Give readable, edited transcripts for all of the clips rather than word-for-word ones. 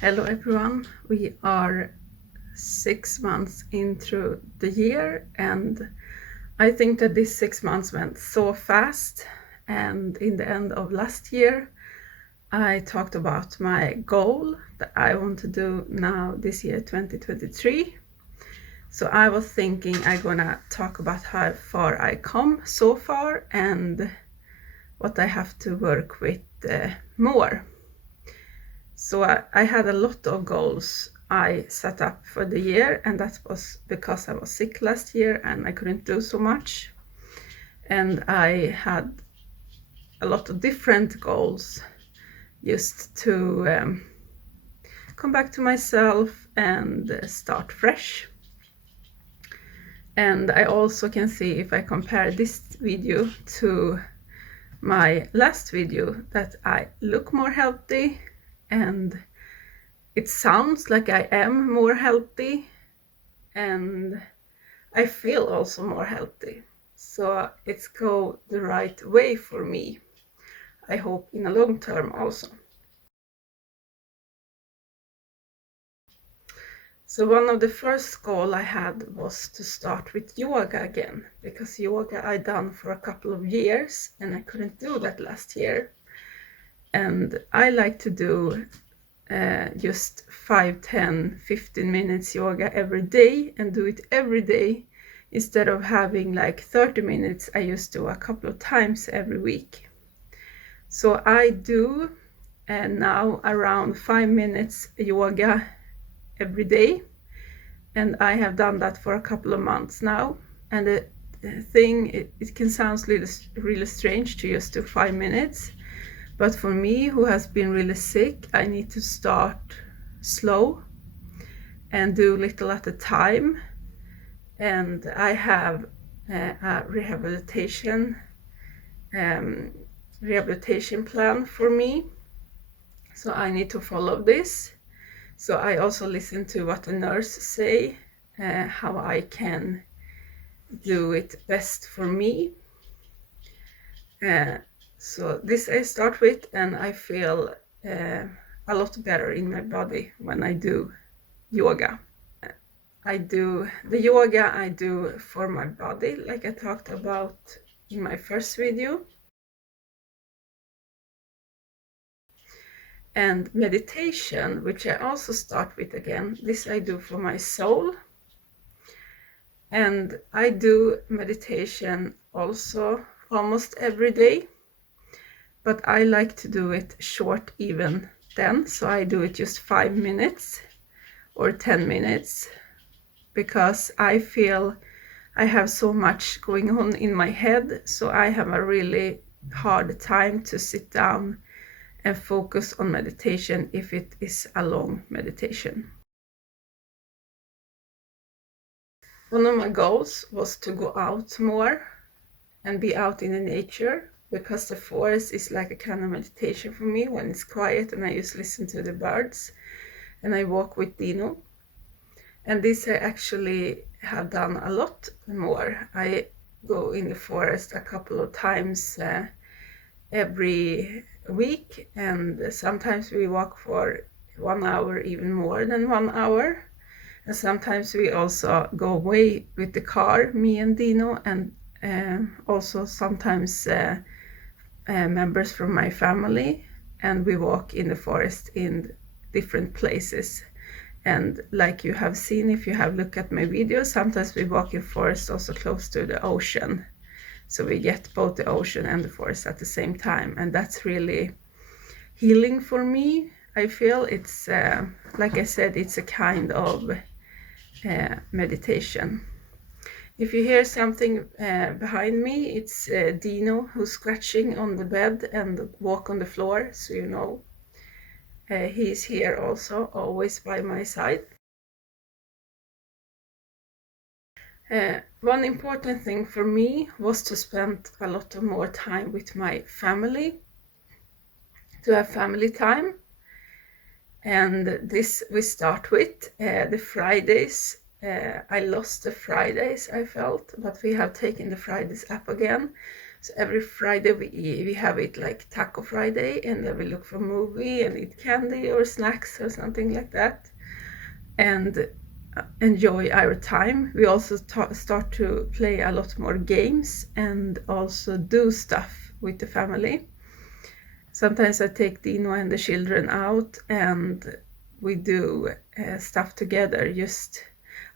Hello everyone, we are 6 months into the year and I think that these 6 months went so fast. And in the end of last year I talked about my goal that I want to do now this year 2023. So I was thinking I'm gonna talk about how far I come so far and what I have to work with more. So I had a lot of goals I set up for the year, and that was because I was sick last year and I couldn't do so much. And I had a lot of different goals just to come back to myself and start fresh. And I also can see, if I compare this video to my last video, that I look more healthy and it sounds like I am more healthy and I feel also more healthy. So it's go the right way for me. I hope in a long term also. So one of the first goal I had was to start with yoga again, because yoga I done for a couple of years and I couldn't do that last year. And I like to do just 5, 10, 15 minutes yoga every day and do it every day instead of having like 30 minutes I used to a couple of times every week. So I do now around 5 minutes yoga every day, and I have done that for a couple of months now. And the thing, it can sound really strange to just do 5 minutes, but for me, who has been really sick, I need to start slow and do little at a time. And I have a rehabilitation plan for me, so I need to follow this. So I also listen to what the nurse say, how I can do it best for me. So this I start with, and I feel a lot better in my body when I do yoga. I do the yoga I do for my body, like I talked about in my first video. And meditation, which I also start with again, this I do for my soul. And I do meditation also almost every day, but I like to do it short even then. So I do it just 5 minutes or 10 minutes, because I feel I have so much going on in my head. So I have a really hard time to sit down and focus on meditation if it is a long meditation. One of my goals was to go out more and be out in the nature, because the forest is like a kind of meditation for me when it's quiet and I just listen to the birds and I walk with Dino. And this I actually have done a lot more. I go in the forest a couple of times every week, and sometimes we walk for 1 hour, even more than 1 hour. And sometimes we also go away with the car, me and Dino, and also sometimes members from my family, and we walk in the forest in different places. And like you have seen, if you have looked at my videos, sometimes we walk in forest also close to the ocean. So we get both the ocean and the forest at the same time. And that's really healing for me. I feel it's, like I said, it's a kind of meditation. If you hear something behind me, it's Dino, who's scratching on the bed and walk on the floor, so you know he's here also, always by my side. One important thing for me was to spend a lot of more time with my family, to have family time. And this we start with the Fridays. I lost the Fridays, I felt, but we have taken the Fridays up again, So every Friday we have it like Taco Friday, and then we look for a movie and eat candy or snacks or something like that, and enjoy our time. We also start to play a lot more games and also do stuff with the family. Sometimes I take Dino and the children out and we do stuff together, just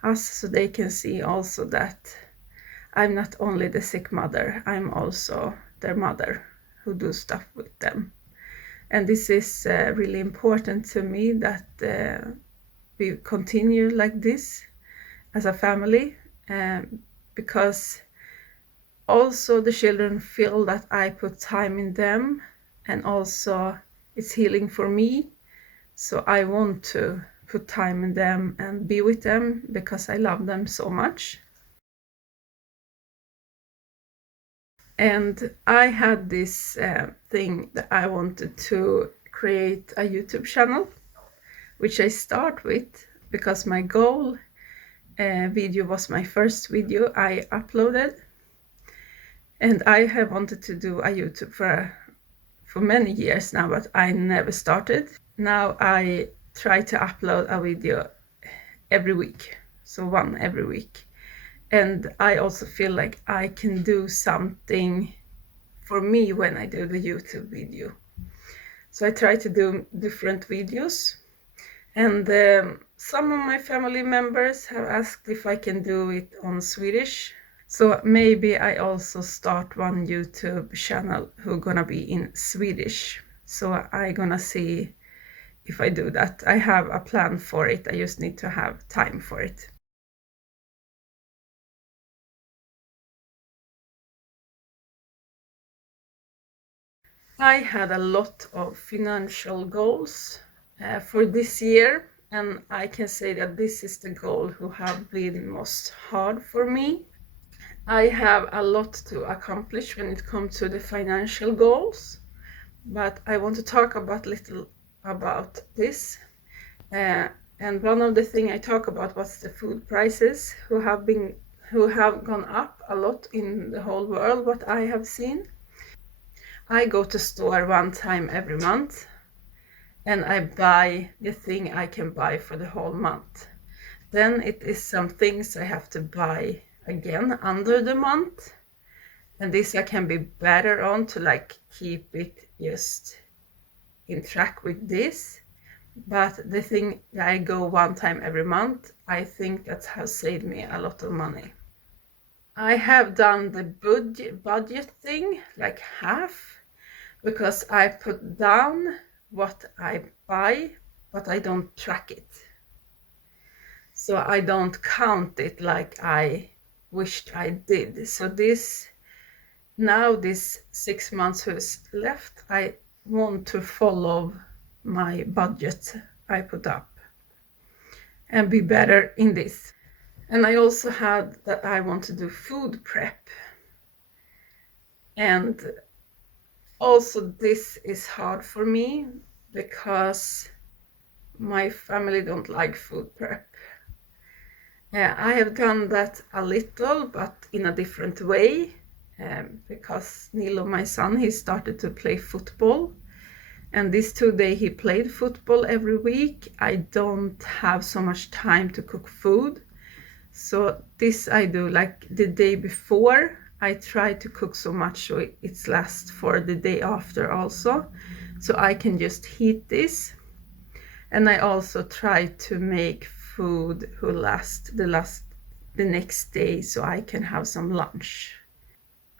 us, so they can see also that I'm not only the sick mother, I'm also their mother who do stuff with them. And this is really important to me, that we continue like this as a family, because also the children feel that I put time in them, and also it's healing for me. So I want to put time in them and be with them because I love them so much. And I had this thing that I wanted to create a YouTube channel, which I start with because my goal video was my first video I uploaded. And I have wanted to do a YouTube for many years now, but I never started. Now I try to upload a video every week, so one every week. And I also feel like I can do something for me when I do the YouTube video. So I try to do different videos, and some of my family members have asked if I can do it on Swedish. So maybe I also start one YouTube channel who gonna be in Swedish. So I gonna see if I do that. I have a plan for it, I just need to have time for it. I had a lot of financial goals for this year, and I can say that this is the goal who have been most hard for me. I have a lot to accomplish when it comes to the financial goals, but I want to talk about little about this. And one of the things I talk about was the food prices who have gone up a lot in the whole world, what I have seen. I go to store one time every month and I buy the thing I can buy for the whole month. Then it is some things I have to buy again under the month, and this I can be better on to like keep it just in track with this. But the thing that I go one time every month, I think that has saved me a lot of money. I have done the budget thing like half, because I put down what I buy, but I don't track it. So I don't count it like I wished I did. So this 6 months who's left, I want to follow my budget I put up and be better in this. And I also had that I want to do food prep. And also this is hard for me because my family don't like food prep. I have done that a little, but in a different way, because Nilo, my son, he started to play football, and these 2 days he played football every week. I don't have so much time to cook food, so this I do like the day before. I try to cook so much so it's lasts for the day after also, so I can just heat this. And I also try to make food who lasts the next day so I can have some lunch.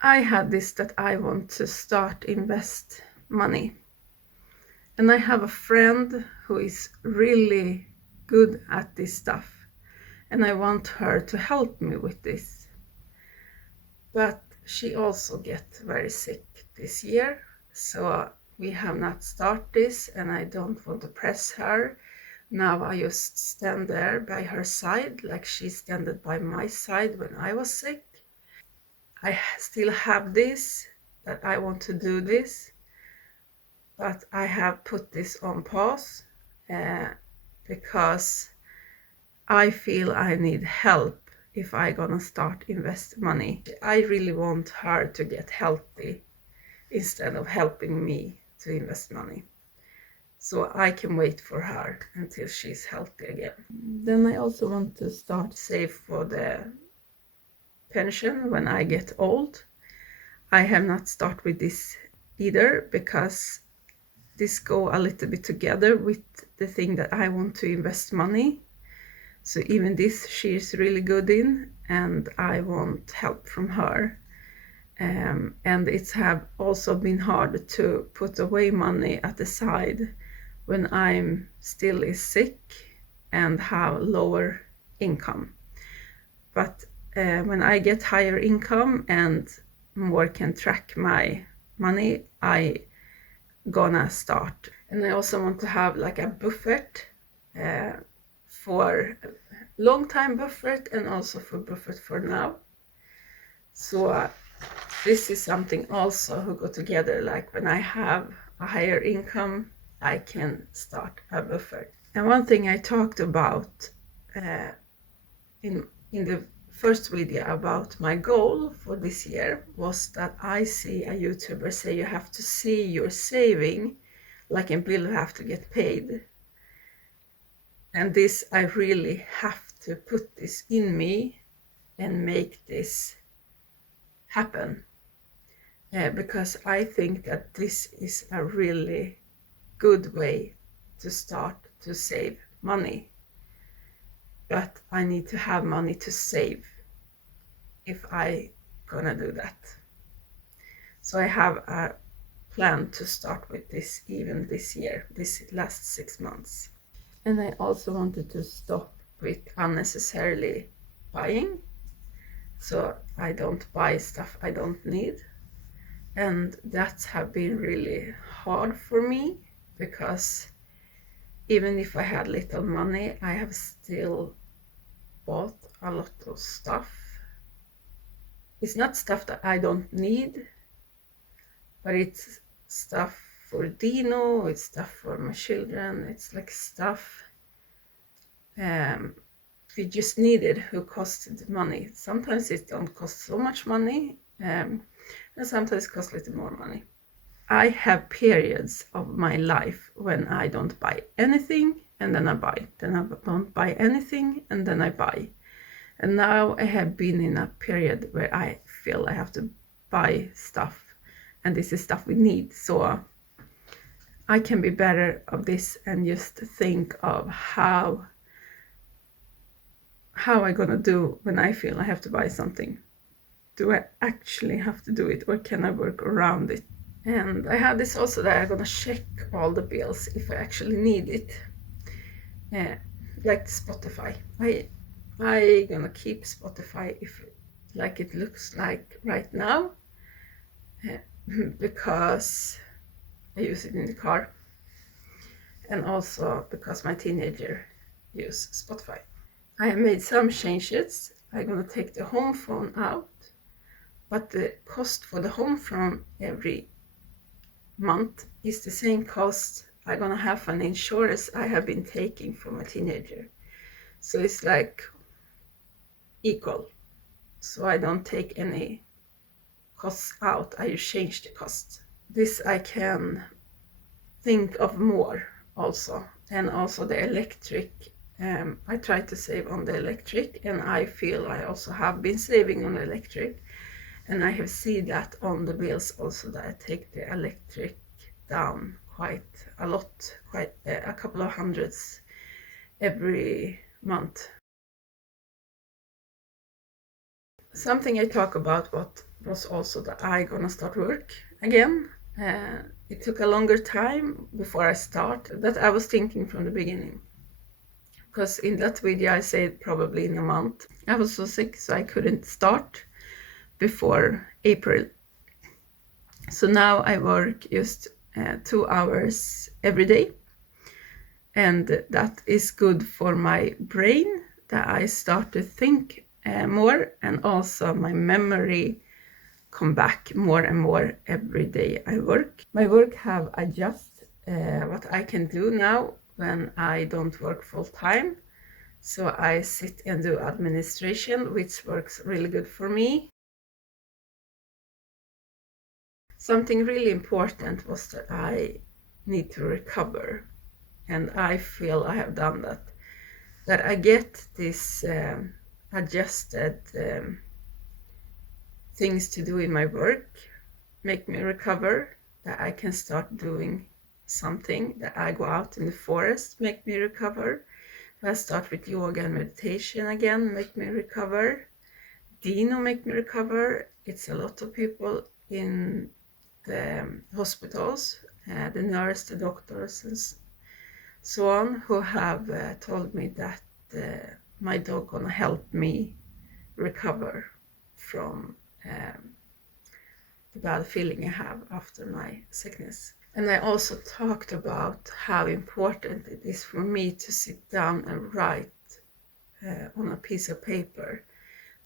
I had this that I want to start invest money. And I have a friend who is really good at this stuff, and I want her to help me with this. But she also get very sick this year, so we have not started this, and I don't want to press her. Now I just stand there by her side like she standed by my side when I was sick. I still have this, that I want to do this, but I have put this on pause because I feel I need help if I gonna start invest money. I really want her to get healthy instead of helping me to invest money. So I can wait for her until she's healthy again. Then I also want to start save for the pension when I get old. I have not started with this either because this go a little bit together with the thing that I want to invest money. So even this she is really good in, and I want help from her. And it's have also been hard to put away money at the side when I'm still is sick and have lower income. But when I get higher income and more can track my money, I gonna start. And I also want to have like a buffet for long time buffet and also for buffet for now. So this is something also who go together, like when I have a higher income I can start a buffet. And one thing I talked about in the first video about my goal for this year was that I see a YouTuber say you have to see your saving like in bill have to get paid. And this, I really have to put this in me and make this happen. Because I think that this is a really good way to start to save money. But I need to have money to save if I gonna do that. So I have a plan to start with this even this year, this last 6 months. And I also wanted to stop with unnecessarily buying, so I don't buy stuff I don't need. And that have been really hard for me because even if I had little money, I have still bought a lot of stuff. It's not stuff that I don't need, but it's stuff for Dino, it's stuff for my children, it's like stuff we just needed who costed money. Sometimes it don't cost so much money, and sometimes it costs a little more money. I have periods of my life when I don't buy anything and then I buy, then I don't buy anything and then I buy. And now I have been in a period where I feel I have to buy stuff, and this is stuff we need. So I can be better of this and just think of how I gonna do when I feel I have to buy something. Do I actually have to do it or can I work around it? And I have this also that I'm gonna check all the bills if I actually need it. Like Spotify. I gonna keep Spotify if like it looks like right now, because I use it in the car, and also because my teenager use Spotify. I have made some changes. I'm gonna take the home phone out, but the cost for the home phone every month is the same cost I'm gonna have an insurance I have been taking for my teenager. So it's like equal. So I don't take any costs out, I just change the cost. This I can think of more also. And also the electric. I try to save on the electric, and I feel I also have been saving on the electric. And I have seen that on the bills also, that I take the electric down quite a lot, quite a couple of hundreds every month. Something I talk about was also that I gonna start work again. It took a longer time before I start that I was thinking from the beginning. Because in that video I said probably in a month. I was so sick so I couldn't start before April. So now I work just 2 hours every day. And that is good for my brain, that I start to think more, and also my memory come back more and more every day I work. My work have adjusted what I can do now when I don't work full time. So I sit and do administration, which works really good for me. Something really important was that I need to recover, and I feel I have done that. That I get this adjusted things to do in my work, make me recover, that I can start doing something, that I go out in the forest, make me recover. I start with yoga and meditation again, make me recover. Dino make me recover. It's a lot of people in the hospitals, the nurse, the doctors, and so on, who have told me that my dog gonna help me recover from the bad feeling I have after my sickness. And I also talked about how important it is for me to sit down and write on a piece of paper,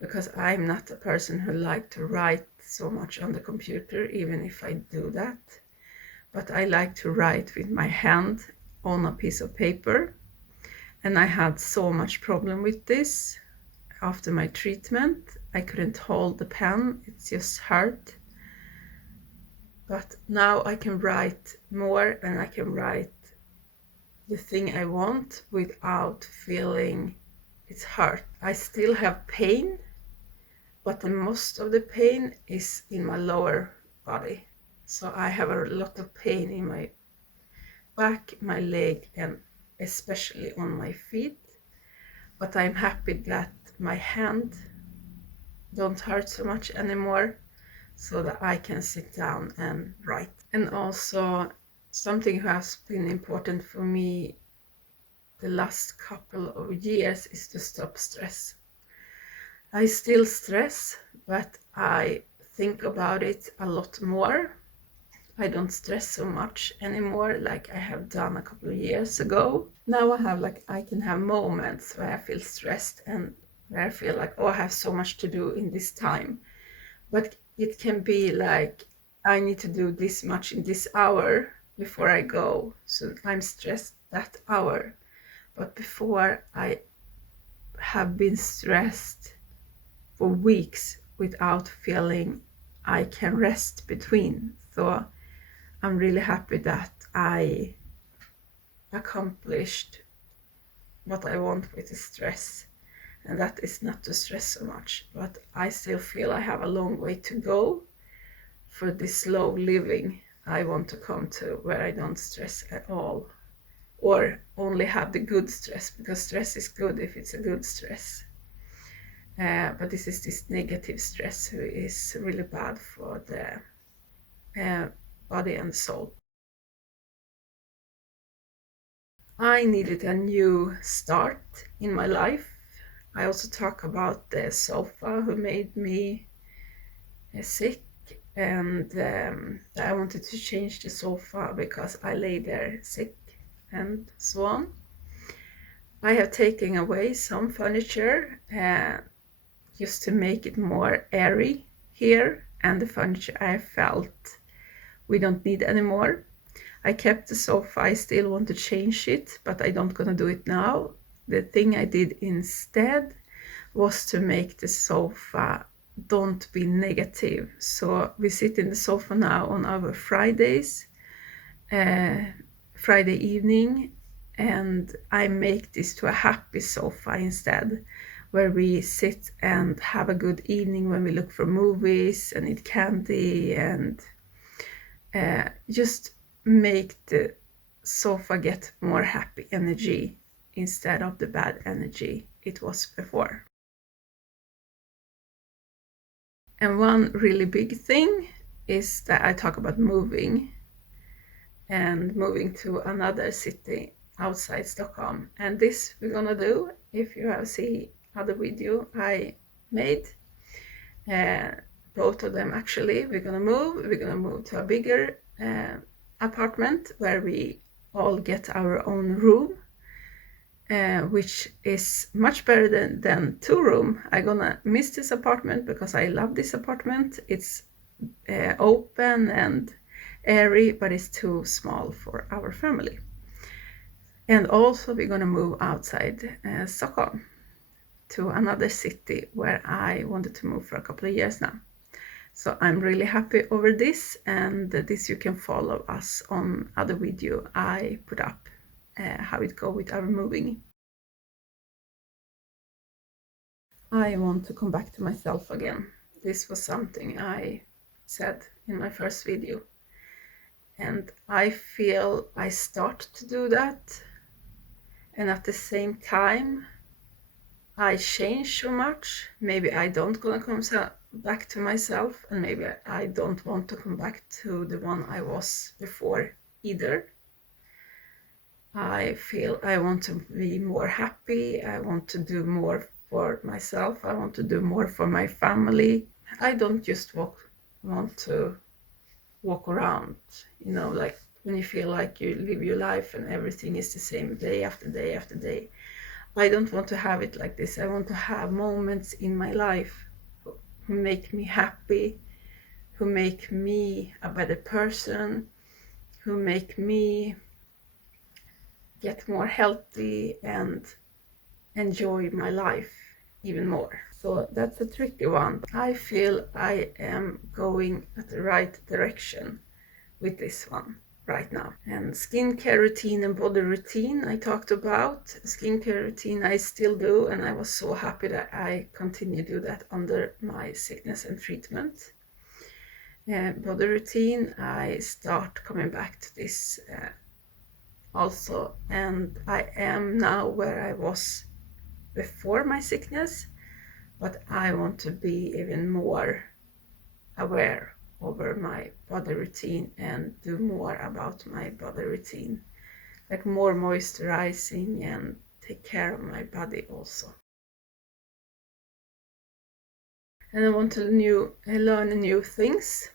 because I'm not a person who like to write so much on the computer, even if I do that. But I like to write with my hand on a piece of paper. And I had so much problem with this after my treatment. I couldn't hold the pen, it just hurt. But now I can write more, and I can write the thing I want without feeling it's hurt. I still have pain, but the most of the pain is in my lower body. So I have a lot of pain in my back, my leg, and especially on my feet. But I'm happy that my hand don't hurt so much anymore, so that I can sit down and write. And also something who has been important for me the last couple of years is to stop stress. I still stress, but I think about it a lot more. I don't stress so much anymore like I have done a couple of years ago. Now I can have moments where I feel stressed and where I feel like, oh, I have so much to do in this time. But it can be like, I need to do this much in this hour before I go. So I'm stressed that hour. But before, I have been stressed for weeks without feeling I can rest between. So I'm really happy that I accomplished what I want with the stress, and that is not to stress so much. But I still feel I have a long way to go for this slow living I want to come to, where I don't stress at all, or only have the good stress, because stress is good if it's a good stress. But this negative stress who is really bad for the body and soul. I needed a new start in my life. I also talk about the sofa who made me sick, and I wanted to change the sofa because I lay there sick and so on. I have taken away some furniture just to make it more airy here, and the furniture I felt we don't need anymore. I kept the sofa. I still want to change it, but I don't gonna do it now. The thing I did instead was to make the sofa don't be negative. So we sit in the sofa now on our Fridays, Friday evening, and I make this to a happy sofa instead, where we sit and have a good evening when we look for movies and eat candy, and just make the sofa get more happy energy instead of the bad energy it was before. And one really big thing is that I talk about moving, and moving to another city outside Stockholm. And this we're gonna do, if you have seen other video I made, both of them actually, we're gonna move to a bigger apartment where we all get our own room, which is much better than 2-room. I'm gonna miss this apartment because I love this apartment. It's open and airy, but it's too small for our family. And also we're gonna move outside Stockholm to another city where I wanted to move for a couple of years now. So I'm really happy over this, and this you can follow us on other video I put up, how it go with our moving. I want to come back to myself again. This was something I said in my first video, and I feel I start to do that, and at the same time I change so much. Maybe I don't gonna come back to myself, and maybe I don't want to come back to the one I was before either. I feel I want to be more happy. I want to do more for myself. I want to do more for my family. I don't just want to walk around, like when you feel like you live your life and everything is the same day after day after day. I don't want to have it like this. I want to have moments in my life who make me happy, who make me a better person, who make me get more healthy and enjoy my life even more. So that's a tricky one. I feel I am going at the right direction with this one right now. And skincare routine and body routine I talked about. Skincare routine I still do, and I was so happy that I continue to do that under my sickness and treatment. Body routine, I start coming back to this also, and I am now where I was before my sickness, but I want to be even more aware over my body routine and do more about my body routine, like more moisturizing and take care of my body also. And I want to learn new things.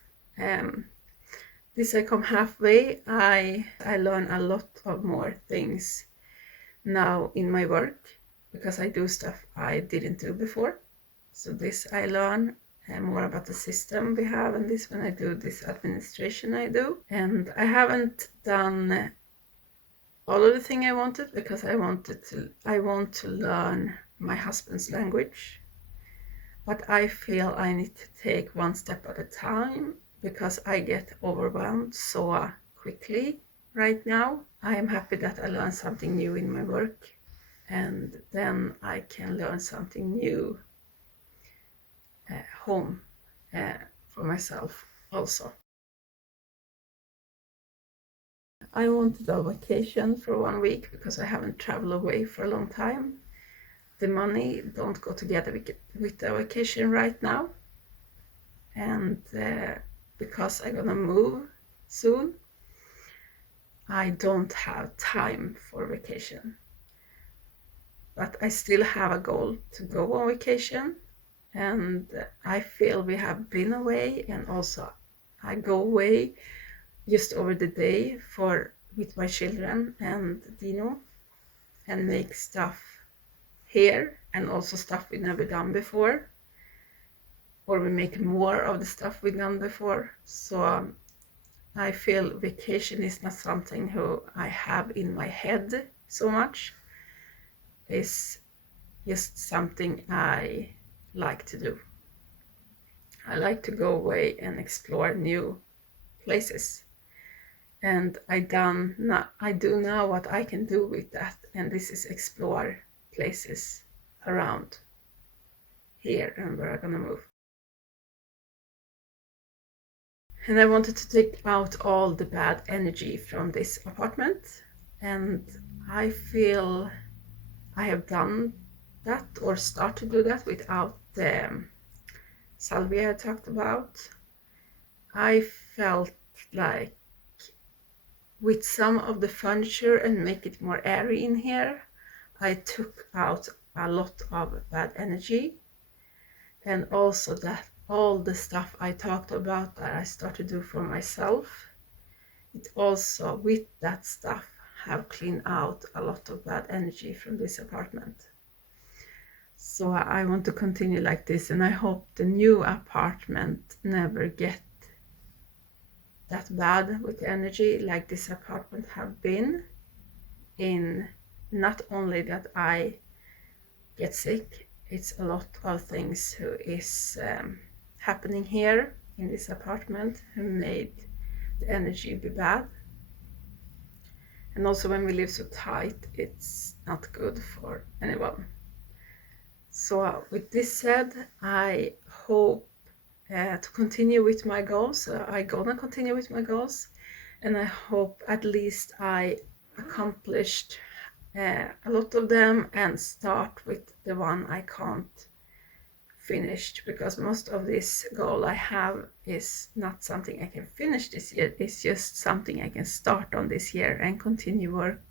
This I come halfway. I learn a lot of more things now in my work because I do stuff I didn't do before. So this I learn more about the system we have, and this when I do this administration I do. And I haven't done all of the thing I wanted because I want to learn my husband's language. But I feel I need to take one step at a time because I get overwhelmed so quickly right now. I am happy that I learned something new in my work, and then I can learn something new home for myself also. I wanted a vacation for 1 week because I haven't traveled away for a long time. The money don't go together with the vacation right now, and because I'm gonna move soon, I don't have time for vacation. But I still have a goal to go on vacation, and I feel we have been away, and also I go away just over the day with my children and Dino, and make stuff here and also stuff we never done before, or we make more of the stuff we've done before. So I feel vacation is not something who I have in my head so much. It's just something I like to do. I like to go away and explore new places. And I do now what I can do with that, and this is explore places around here and where I'm gonna move. And I wanted to take out all the bad energy from this apartment, and I feel I have done that or start to do that without the salvia I talked about. I felt like with some of the furniture and make it more airy in here, I took out a lot of bad energy, and also that all the stuff I talked about that I started to do for myself, it also with that stuff have cleaned out a lot of bad energy from this apartment. So I want to continue like this, and I hope the new apartment never get that bad with energy like this apartment have been. in not only that I get sick, it's a lot of things who is happening here in this apartment who made the energy be bad. And also when we live so tight, it's not good for anyone. So with this said, I hope to continue with my goals. I'm gonna continue with my goals, and I hope at least I accomplished a lot of them and start with the one I can't finish, because most of this goal I have is not something I can finish this year. It's just something I can start on this year and continue work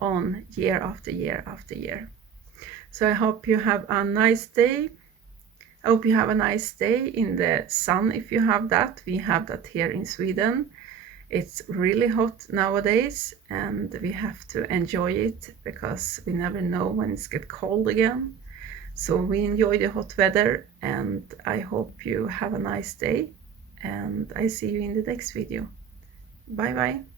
on year after year after year. So I hope you have a nice day. I hope you have a nice day in the sun if you have that. We have that here in Sweden. It's really hot nowadays and we have to enjoy it because we never know when it's get cold again. So we enjoy the hot weather, and I hope you have a nice day, and I see you in the next video. Bye bye.